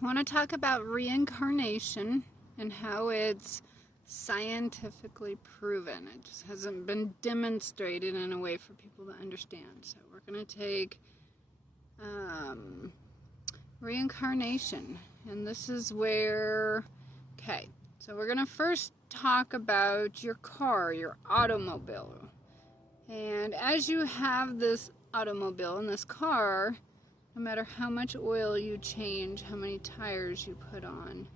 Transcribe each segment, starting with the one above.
I want to talk about reincarnation and how it's scientifically proven. It just hasn't been demonstrated in a way for people to understand. So we're going to take reincarnation. And this is where, okay, so we're going to first talk about your car, your automobile. And as you have this automobile and this car, no matter how much oil you change, how many tires you put on,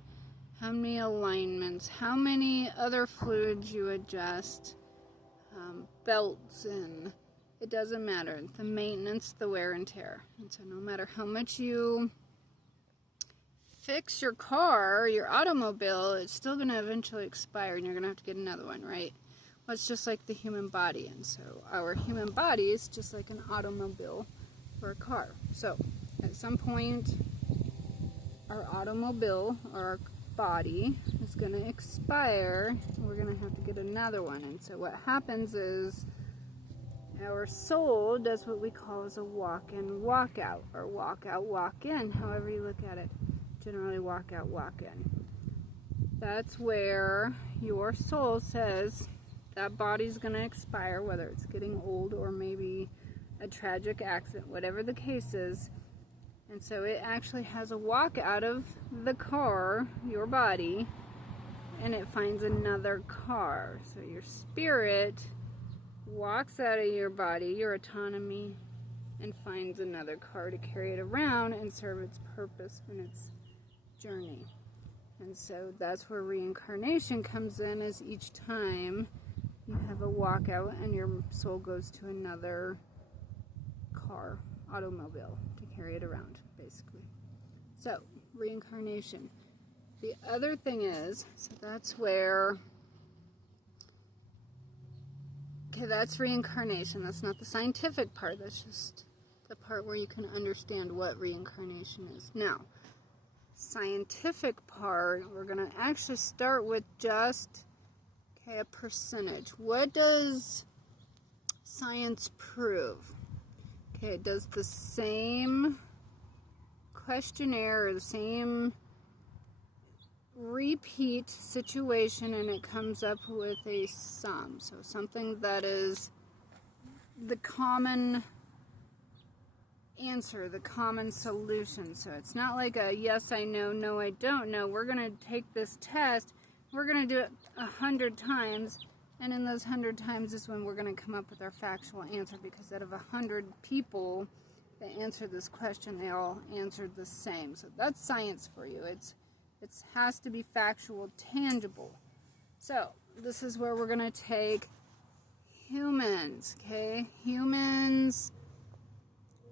how many alignments, how many other fluids you adjust, belts in, it doesn't matter. The maintenance, the wear and tear. And so no matter how much you fix your car, your automobile, it's still going to eventually expire and you're going to have to get another one, right? Well, it's just like the human body. And so our human body is just like an automobile or a car. So at some point our automobile or our body is going to expire and we're going to have to get another one. And so what happens is our soul does what we call as a walk-in, walk-out, or walk-out, walk-in, however you look at it. Generally walk-out, walk-in. That's where your soul says that body's going to expire, whether it's getting old or maybe a tragic accident, whatever the case is. And so it actually has a walk out of the car, your body, and it finds another car. So your spirit walks out of your body, your autonomy, and finds another car to carry it around and serve its purpose in its journey. And so that's where reincarnation comes in, is each time you have a walkout and your soul goes to another car, automobile, to carry it around, basically. So, reincarnation. The other thing is, so that's where, okay, that's reincarnation. That's not the scientific part. That's just the part where you can understand what reincarnation is. Now, scientific part, we're going to actually start with just, okay, a percentage. What does science prove? Okay, it does the same questionnaire or the same repeat situation and it comes up with a sum. So something that is the common answer, the common solution. So it's not like a yes, I know, no, I don't know. We're going to take this test, we're going to do it 100 times, and in those 100 times is when we're going to come up with our factual answer, because out of 100 people that answered this question, they all answered the same. So that's science for you. It has to be factual, tangible. So this is where we're going to take humans, okay? Humans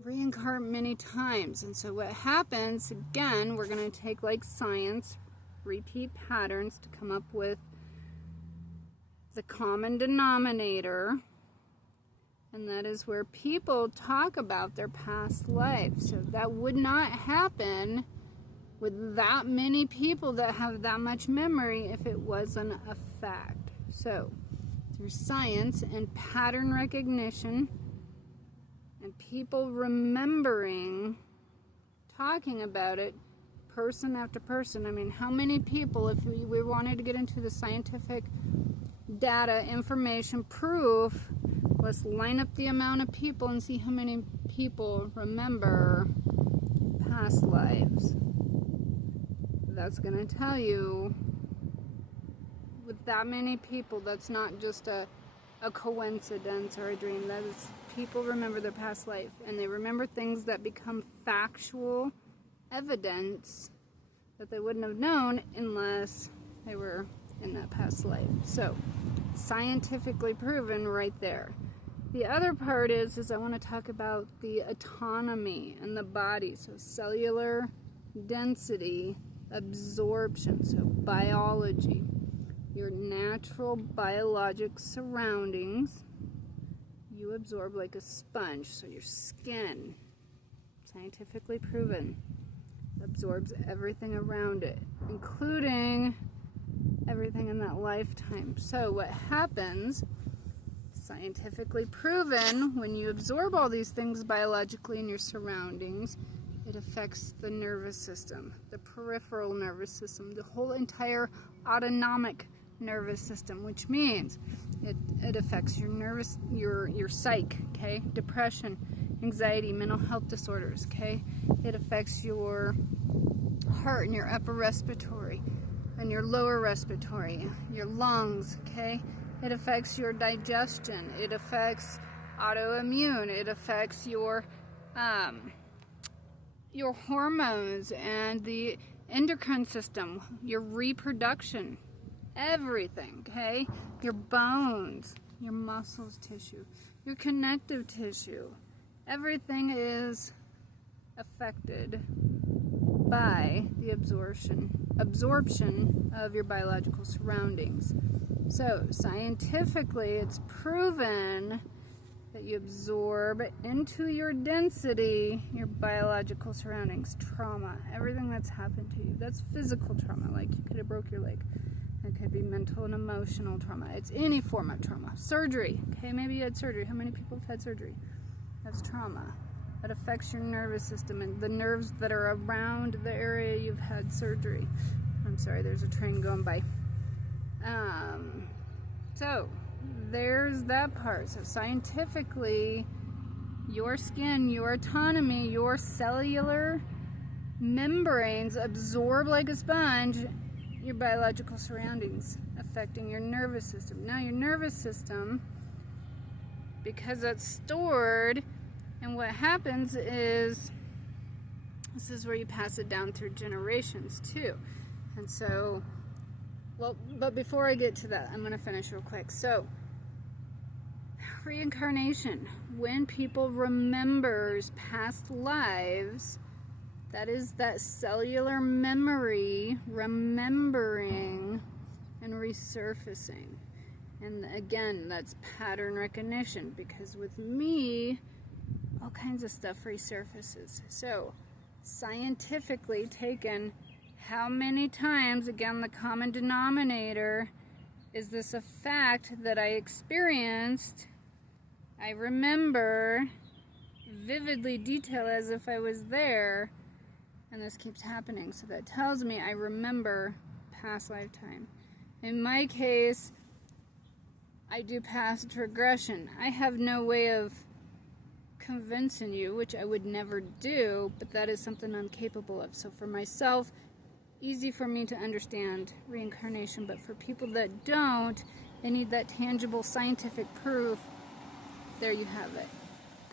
reincarnate many times. And so what happens, again, we're going to take, like science, repeat patterns to come up with the common denominator, and that is where people talk about their past life. So that would not happen with that many people that have that much memory if it wasn't a fact. So through science and pattern recognition and people remembering, talking about it, person after person. I mean, how many people, if we wanted to get into the scientific data, information, proof, let's line up the amount of people and see how many people remember past lives. That's going to tell you, with that many people, that's not just a coincidence or a dream. That is, people remember their past life, and they remember things that become factual evidence that they wouldn't have known unless they were in that past life. So, scientifically proven right there. The other part is I want to talk about the autonomy and the body. So cellular density, absorption, so biology, your natural biologic surroundings, you absorb like a sponge. So your skin, scientifically proven, absorbs everything around it, including everything in that lifetime. So what happens, scientifically proven, when you absorb all these things biologically in your surroundings, It affects the nervous system, the peripheral nervous system, the whole entire autonomic nervous system, which means it affects your psyche, okay? Depression, anxiety, mental health disorders, okay? It affects your heart and your upper respiratory and your lower respiratory, your lungs, okay? It affects your digestion. It affects autoimmune. It affects your hormones and the endocrine system, your reproduction, everything, okay? Your bones, your muscles tissue, your connective tissue. Everything is affected by the absorption of your biological surroundings. So scientifically, it's proven that you absorb into your density your biological surroundings, trauma, everything that's happened to you. That's physical trauma, like you could have broke your leg. It could be mental and emotional trauma. It's any form of trauma. Surgery, okay, maybe you had surgery. How many people have had surgery? That's trauma. That affects your nervous system and the nerves that are around the area you've had surgery. I'm sorry, there's a train going by. So there's that part. So scientifically, your skin, your autonomy, your cellular membranes absorb like a sponge your biological surroundings, affecting your nervous system. Now your nervous system, because it's stored, and what happens is, this is where you pass it down through generations too. And so, well, but before I get to that, I'm going to finish real quick. So, reincarnation, when people remembers past lives, that is that cellular memory remembering and resurfacing. And again, that's pattern recognition, because with me, all kinds of stuff resurfaces. So, scientifically taken, how many times, again, the common denominator, is this a fact that I experienced, I remember, vividly detail as if I was there, and this keeps happening. So that tells me I remember past lifetime. In my case, I do past regression. I have no way of convincing you, which I would never do, but that is something I'm capable of. So for myself, easy for me to understand reincarnation, but for people that don't, they need that tangible scientific proof. There you have it.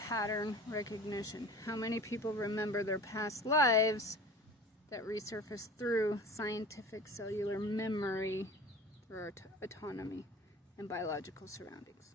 Pattern recognition. How many people remember their past lives that resurface through scientific cellular memory, through our autonomy and biological surroundings?